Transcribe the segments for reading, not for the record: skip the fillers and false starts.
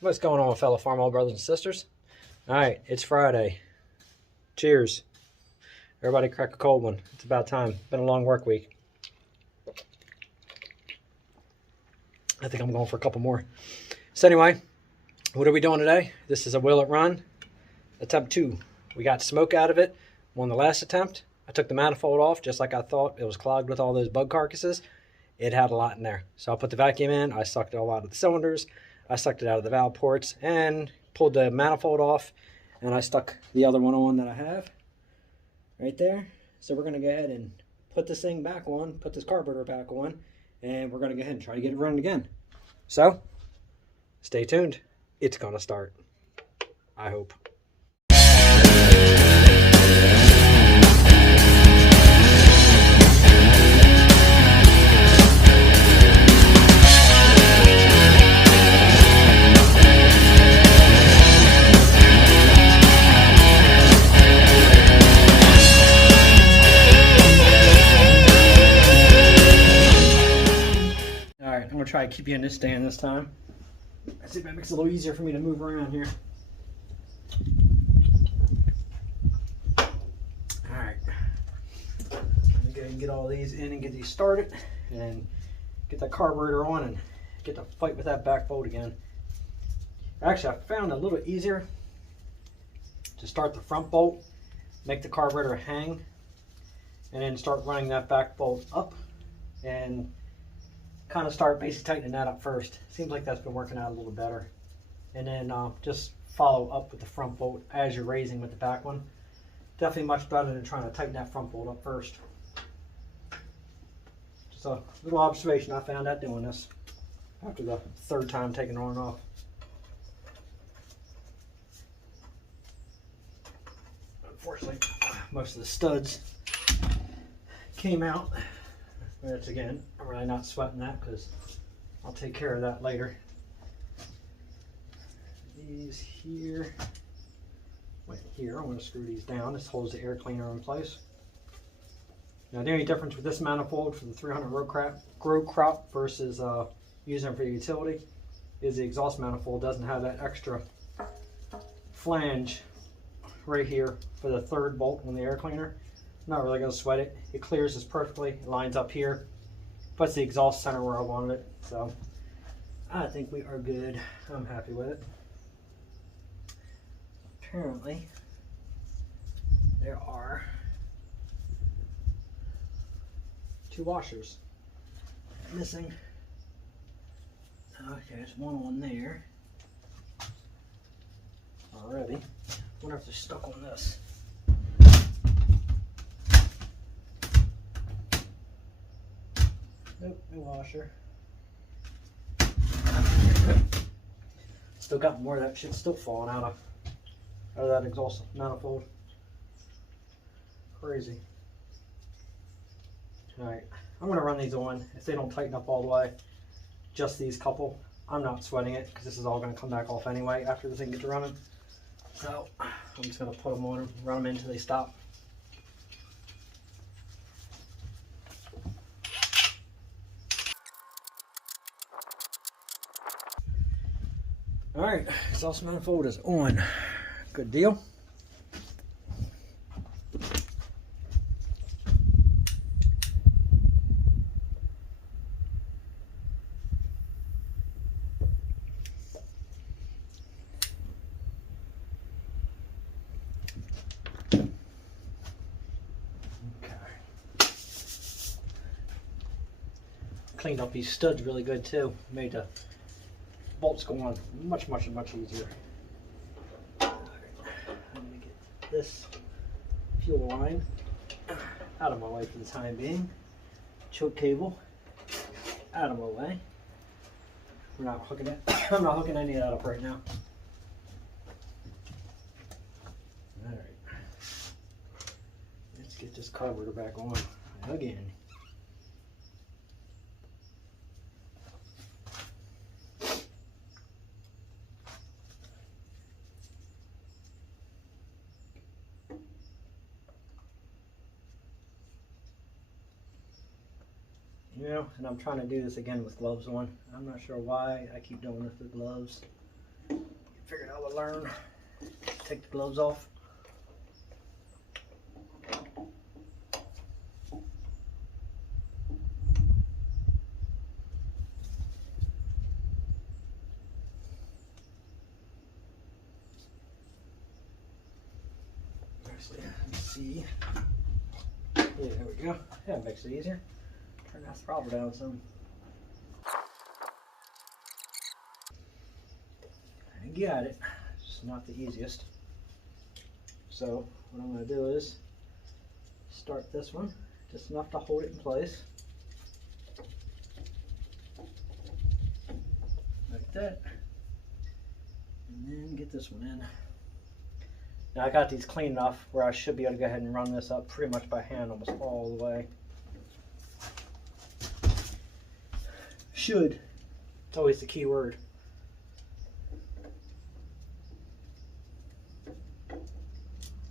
What's going on, fellow Farmall brothers and sisters? All right, it's Friday. Cheers. Everybody crack a cold one. It's about time. Been a long work week. I think I'm going for a couple more. So anyway, what are we doing today? This is a will it run, attempt 2. We got smoke out of it. On the last attempt, I took the manifold off just like I thought. It was clogged with all those bug carcasses. It had a lot in there. So I put the vacuum in. I sucked it all out of the cylinders. I sucked it out of the valve ports and pulled the manifold off, and I stuck the other one on that I have right there. So we're going to go ahead and put this thing back on, put this carburetor back on, and we're going to go ahead and try to get it running again. So stay tuned. It's going to start, I hope. I'm going to try to keep you in this stand this time. Let's see if that makes it a little easier for me to move around here. Alright. Let me go ahead and get all these in and get these started and get that carburetor on and get to fight with that back bolt again. Actually, I found it a little easier to start the front bolt, make the carburetor hang, and then start running that back bolt up and kind of start basically tightening that up first. Seems like that's been working out a little better. And then just follow up with the front bolt as you're raising with the back one. Definitely much better than trying to tighten that front bolt up first. Just a little observation I found out doing this after the third time taking it on and off. Unfortunately, most of the studs came out. That's again, I'm really not sweating that because I'll take care of that later. These here, wait here, I'm going to screw these down. This holds the air cleaner in place. Now the only difference with this manifold for the 300 row crop versus using it for utility is the exhaust manifold doesn't have that extra flange right here for the third bolt on the air cleaner. Not really going to sweat it. It clears this perfectly. It lines up here. Puts the exhaust center where I wanted it. So I think we are good. I'm happy with it. Apparently there are 2 washers missing. Okay, there's one on there already. I wonder if they're stuck on this. Nope, no washer. Still got more of that shit still falling out of that exhaust manifold. Crazy. Alright, I'm going to run these on. If they don't tighten up all the way, just these couple, I'm not sweating it because this is all going to come back off anyway after the thing gets running. So I'm just going to put them on and run them until they stop. Alright, exhaust manifold is on. Good deal. Okay. Cleaned up these studs really good too. Made the bolts go on much easier. Right. I'm going to get this fuel line out of my way for the time being. Choke cable out of my way. We're not hooking it. I'm not hooking any of that up right now. Alright. Let's get this carburetor back on again. You know, and I'm trying to do this again with gloves on. I'm not sure why I keep doing this with gloves. learn. Take the gloves off. Actually, let's see. Yeah, there we go. That makes it easier. Turn that throttle down some. I got it. It's not the easiest. So what I'm going to do is start this one just enough to hold it in place. Like that. And then get this one in. Now I got these clean enough where I should be able to go ahead and run this up pretty much by hand almost all the way. Should. It's always the key word.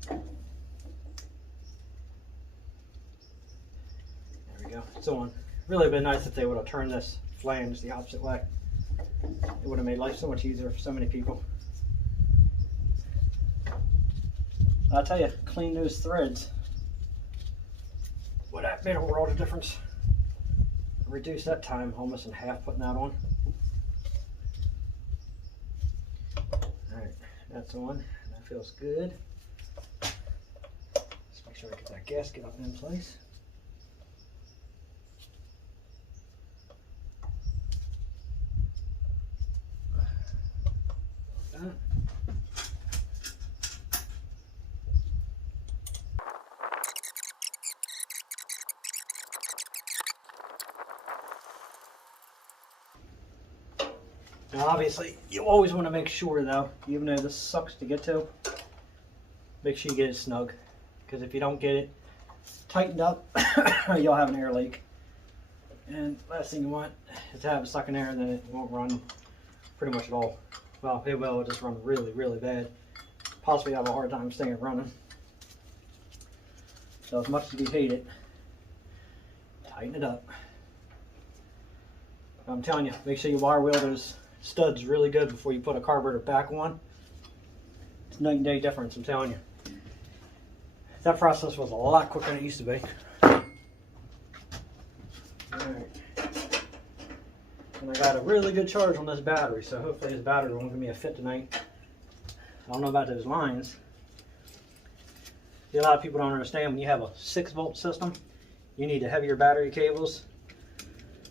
There we go. It's on. Really would have been nice if they would have turned this flange the opposite way. It would have made life so much easier for so many people. I'll tell you, clean those threads. Well, that made a world of difference. Reduce that time almost in half putting that on. Alright, that's on. That feels good. Just make sure I get that gasket up in place. Like that. Now obviously, you always want to make sure though, even though this sucks to get to, make sure you get it snug. Because if you don't get it tightened up, you'll have an air leak. And last thing you want is to have it stuck in there and then it won't run pretty much at all. Well, it will just run really, really bad. Possibly have a hard time staying running. So as much as you hate it, tighten it up. I'm telling you, make sure you wire wheel those studs really good before you put a carburetor back on. It's night and day difference, I'm telling you. That process was a lot quicker than it used to be. Alright. And I got a really good charge on this battery, so hopefully this battery won't give me a fit tonight. I don't know about those lines. See, a lot of people don't understand when you have a 6-volt system, you need the heavier battery cables.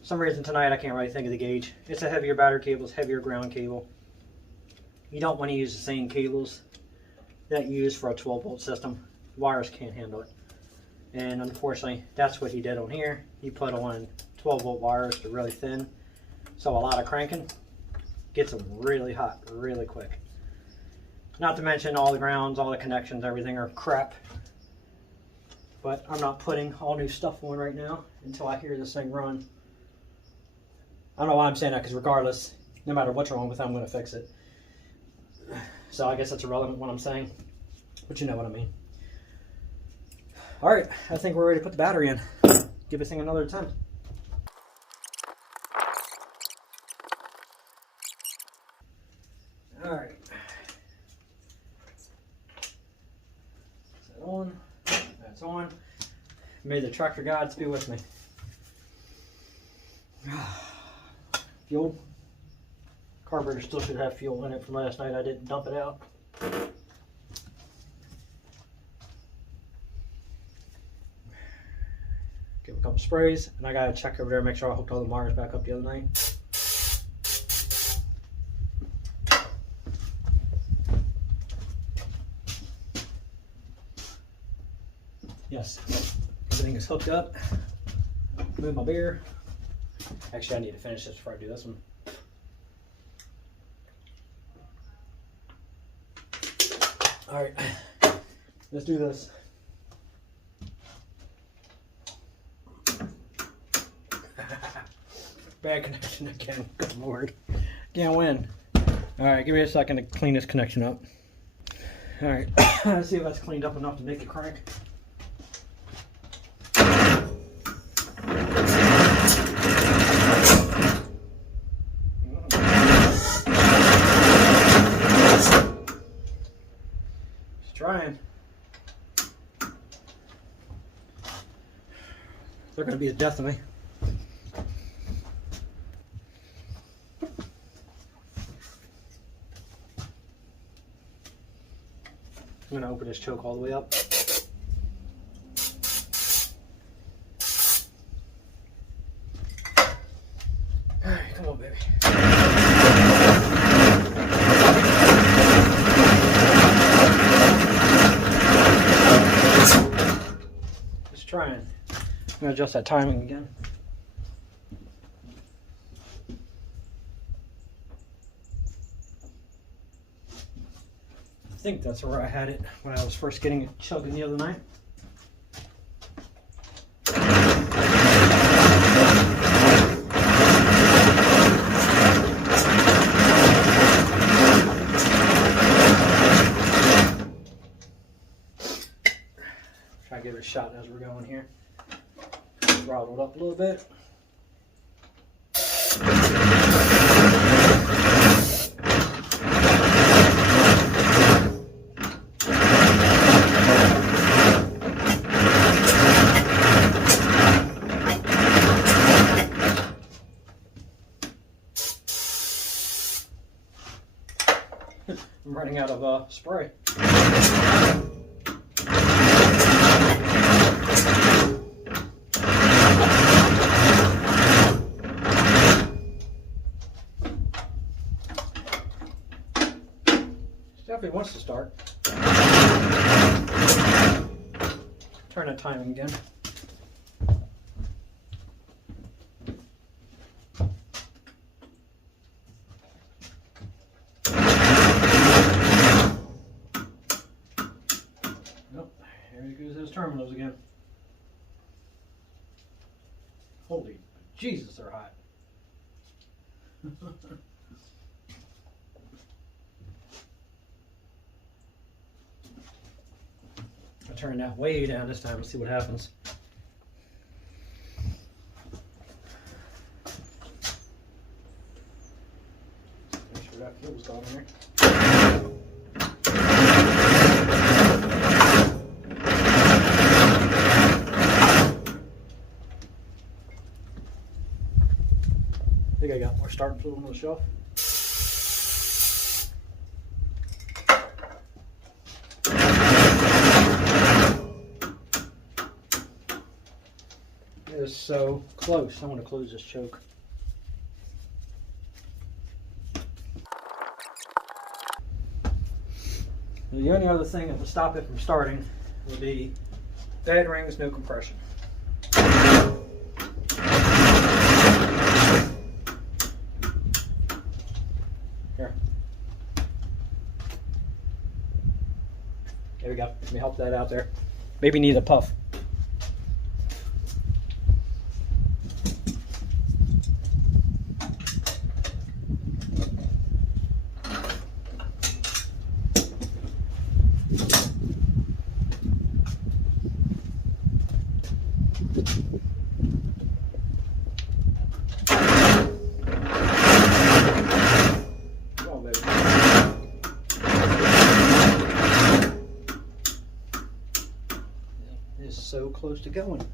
For some reason tonight I can't really think of the gauge. It's a heavier battery cable, it's heavier ground cable. You don't want to use the same cables that you use for a 12-volt system. Wires can't handle it. And unfortunately, that's what he did on here. He put on 12-volt wires to really thin. So a lot of cranking gets them really hot, really quick. Not to mention all the grounds, all the connections, everything are crap. But I'm not putting all new stuff on right now until I hear this thing run. I don't know why I'm saying that, because regardless, no matter what's wrong with it, I'm going to fix it. So I guess that's irrelevant what I'm saying, but you know what I mean. Alright, I think we're ready to put the battery in. Give this thing another attempt. Alright. Is that on? That's on. May the tractor gods be with me. Fuel. Carburetor still should have fuel in it from last night. I didn't dump it out. Give a couple sprays, and I gotta check over there, make sure I hooked all the wires back up the other night. Yes, everything is hooked up. Move my beer. Actually, I need to finish this before I do this one. All right, let's do this. Bad connection again. Good Lord. Can't win. All right, give me a second to clean this connection up. All right, let's see if that's cleaned up enough to make it crank. They're going to be the death of me. I'm going to open this choke all the way up. All right, come on, baby. Just trying. I'm going to adjust that timing again. I think that's where I had it when I was first getting it chugging the other night. Try to give it a shot as we're going here. Throttle it up a little bit. I'm running out of spray. Definitely wants to start. Turn that timing again. Nope, here he goes those terminals again. Holy Jesus, they're hot. I'll turn that way down this time and see what happens. Make sure that fuel's gone in there. I think I got more starting fluid on the shelf. It is so close. I want to close this choke. The only other thing that will stop it from starting will be bad rings, no compression. Here. There we go. Let me help that out there. Maybe need a puff. Is so close to going.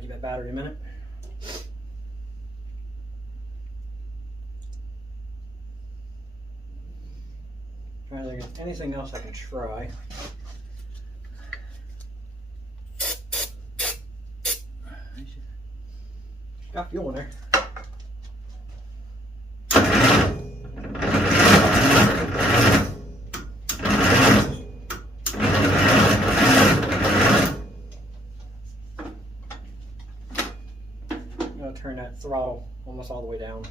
Give that battery a minute. Trying to think of anything else I can try. Got fuel in there. I'm going to turn that throttle almost all the way down.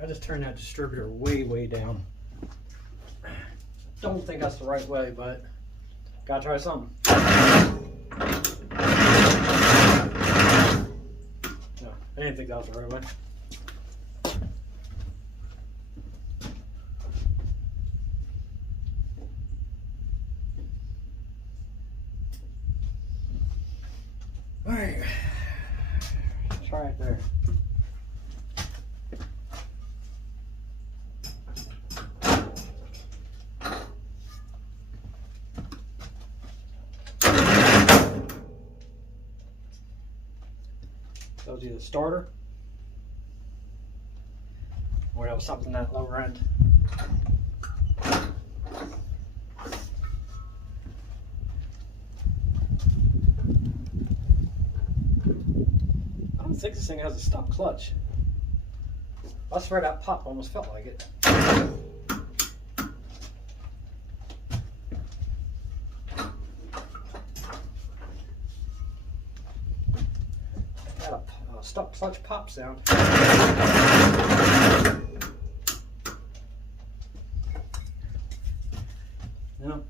I just turned that distributor way down. Don't think that's the right way, but gotta try something. I didn't think that was the right way. All right, try it there. That was either the starter or that was something that lower end. I don't think this thing has a stop clutch. I swear that pop almost felt like it. Got a stop clutch pop sound. No,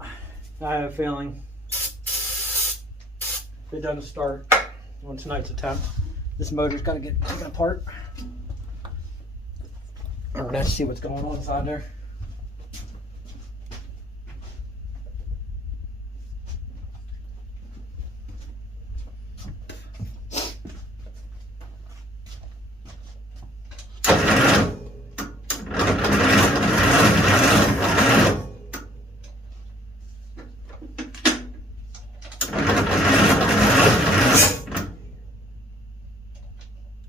I have a feeling if it doesn't start on tonight's attempt, this motor's got to get taken apart. Or let's see what's going on inside there.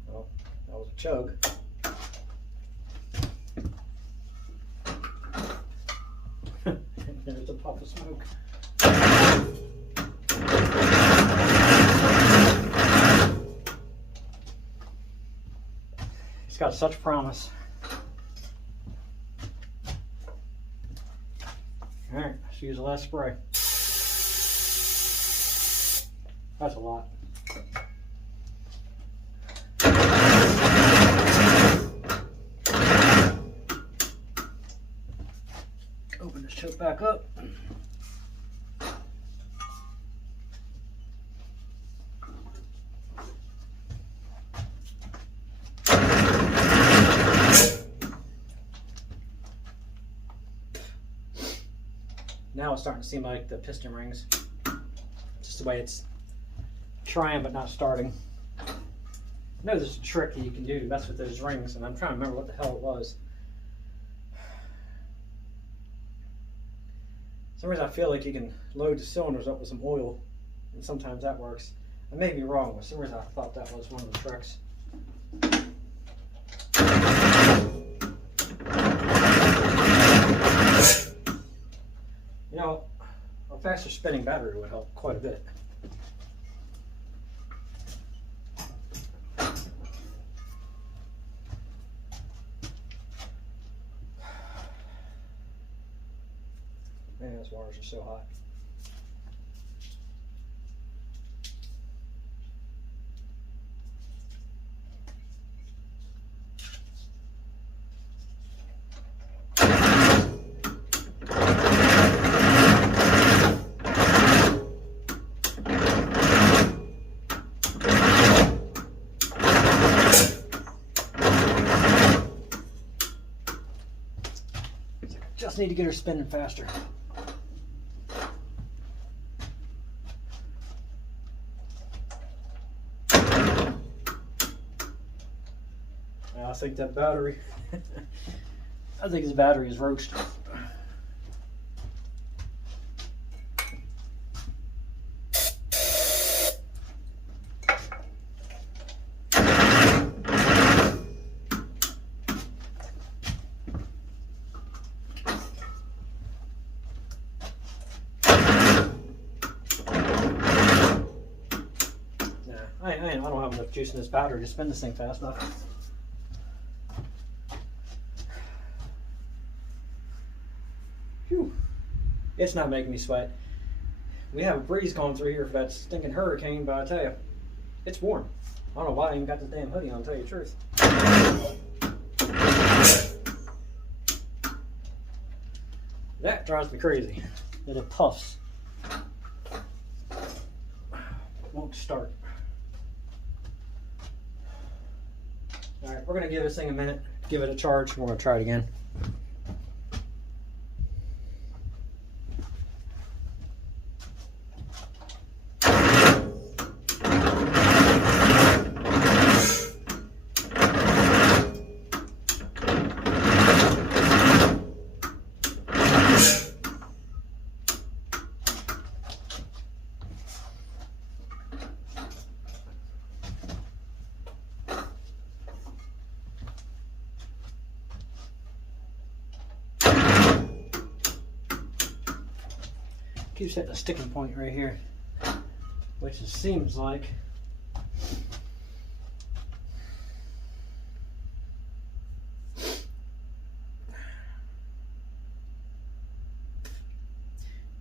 Well, that was a chug. There's a puff of smoke. It's got such promise. All right, let's use the last spray. That's a lot. Open this choke back up. Now it's starting to seem like the piston rings. Just the way it's trying but not starting. I know there's a trick that you can do to mess with those rings, and I'm trying to remember what the hell it was. For some reason I feel like you can load the cylinders up with some oil, and sometimes that works. I may be wrong, but for some reason I thought that was one of the tricks. You know, a faster spinning battery would help quite a bit. Man, those wires are so hot. Just need to get her spinning faster. I think that battery, I think his battery is roached. I don't have enough juice in this battery to spin this thing fast enough. Whew. It's not making me sweat. We have a breeze going through here for that stinking hurricane, but I tell you, it's warm. I don't know why I even got this damn hoodie on, to tell you the truth. That drives me crazy. That it puffs. Won't start. All right, we're gonna give this thing a minute, give it a charge, and we're gonna try it again. Keeps hitting a sticking point right here, which it seems like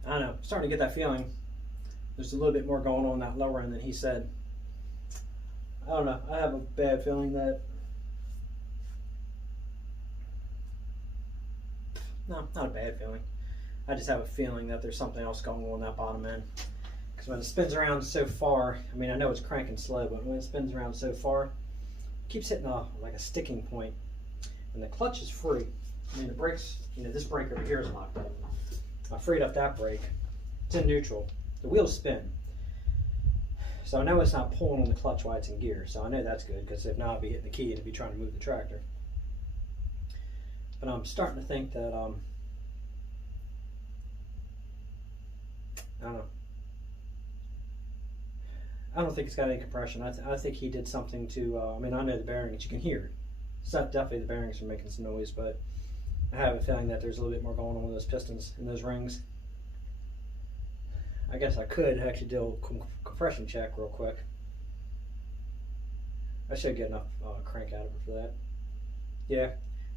I don't know, I'm starting to get that feeling there's a little bit more going on that lower end than he said. I don't know, I have a bad feeling that, no, not a bad feeling. I just have a feeling that there's something else going on that bottom end. Because when it spins around so far, I mean, I know it's cranking slow, but when it spins around so far, it keeps hitting like a sticking point. And the clutch is free. I mean, the brakes, you know, this brake over here is locked up. I freed up that brake. It's in neutral. The wheels spin. So I know it's not pulling on the clutch while it's in gear. So I know that's good, because if not, I'd be hitting the key and it'd be trying to move the tractor. But I'm starting to think that, I don't know. I don't think it's got any compression. I think he did something to, I mean, I know the bearings, you can hear it. It's not definitely the bearings are making some noise, but I have a feeling that there's a little bit more going on with those pistons and those rings. I guess I could actually do a compression check real quick. I should get enough crank out of it for that. Yeah,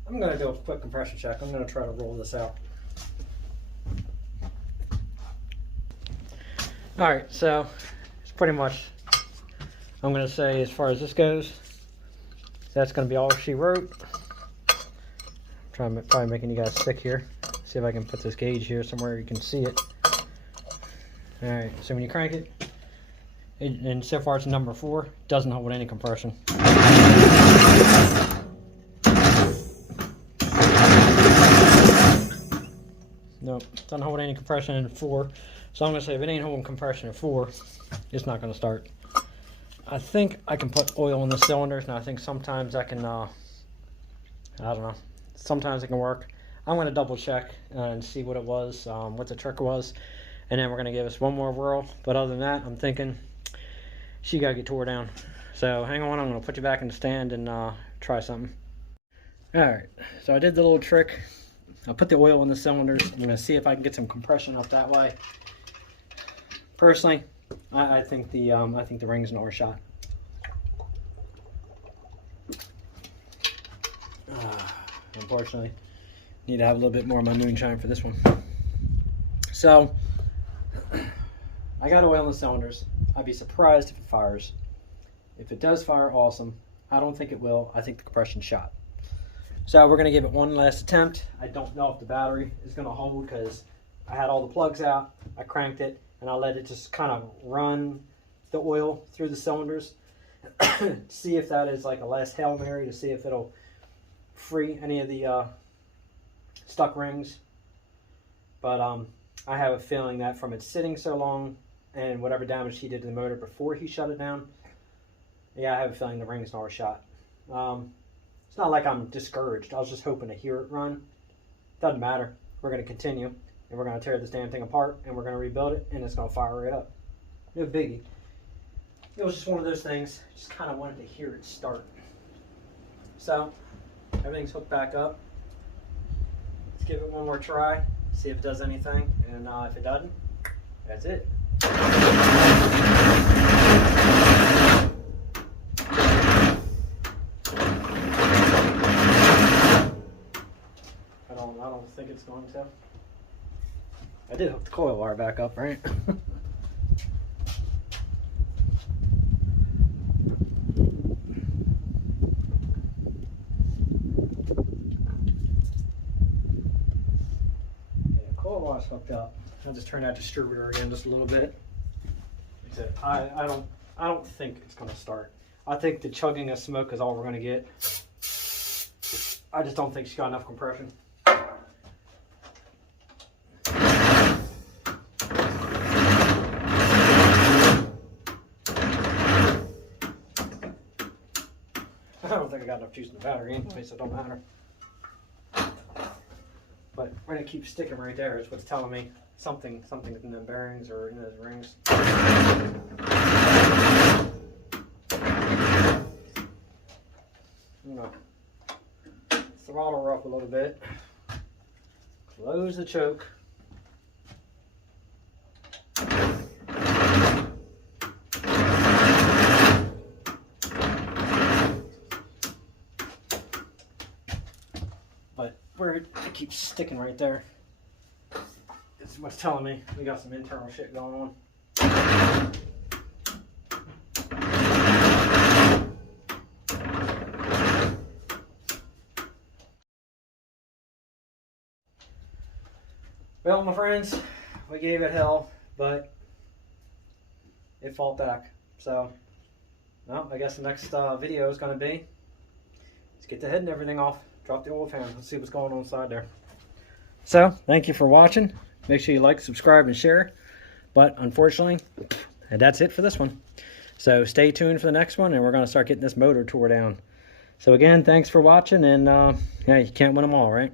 I'm going to do a quick compression check. I'm going to try to roll this out. Alright, so it's pretty much, I'm going to say, as far as this goes, that's going to be all she wrote. I'm probably making you guys sick here. See if I can put this gauge here somewhere you can see it. Alright, so when you crank it, and so far it's number 4, doesn't hold any compression. Nope, doesn't hold any compression in 4. So I'm going to say if it ain't holding compression in 4, it's not going to start. I think I can put oil in the cylinders, and I think sometimes I can, I don't know, sometimes it can work. I'm going to double check and see what it was, what the trick was, and then we're going to give us one more whirl. But other than that, I'm thinking she got to get tore down. So hang on, I'm going to put you back in the stand and try something. Alright, so I did the little trick. I put the oil in the cylinders. I'm going to see if I can get some compression up that way. Personally, I think the ring's an overshot. Unfortunately, need to have a little bit more of my moonshine for this one. So, I got oil in the cylinders. I'd be surprised if it fires. If it does fire, awesome. I don't think it will. I think the compression's shot. So we're going to give it one last attempt. I don't know if the battery is going to hold because I had all the plugs out. I cranked it and I let it just kind of run the oil through the cylinders. See if that is like a last Hail Mary to see if it'll free any of the stuck rings. But I have a feeling that from it sitting so long and whatever damage he did to the motor before he shut it down, yeah, I have a feeling the ring's not shot. It's not like I'm discouraged. I was just hoping to hear it run. Doesn't matter. We're going to continue, and we're going to tear this damn thing apart, and we're going to rebuild it, and it's going to fire right up. No biggie. It was just one of those things. Just kind of wanted to hear it start. So, everything's hooked back up. Let's give it one more try, see if it does anything, and if it doesn't, that's it. I don't think it's going to. I did hook the coil wire back up, right? Coil wire's hooked up. I'll just turn that distributor again just a little bit. Like I said, I don't think it's going to start. I think the chugging of smoke is all we're going to get. I just don't think she's got enough compression. I don't think I got enough juice in the battery anyway, so it don't matter. But we're gonna keep sticking right there. Is what's telling me something in the bearings or in those rings. I'm gonna throttle her up a little bit. Close the choke. But where it keeps sticking right there is what's telling me we got some internal shit going on. Well, my friends, we gave it hell, but it fought back. So, well, I guess the next video is going to be, let's get the head and everything off. Drop the oil pan. Let's see what's going on inside there. So, thank you for watching. Make sure you like, subscribe, and share. But unfortunately, that's it for this one. So stay tuned for the next one, and we're going to start getting this motor tore down. So again, thanks for watching, and yeah, you can't win them all, right?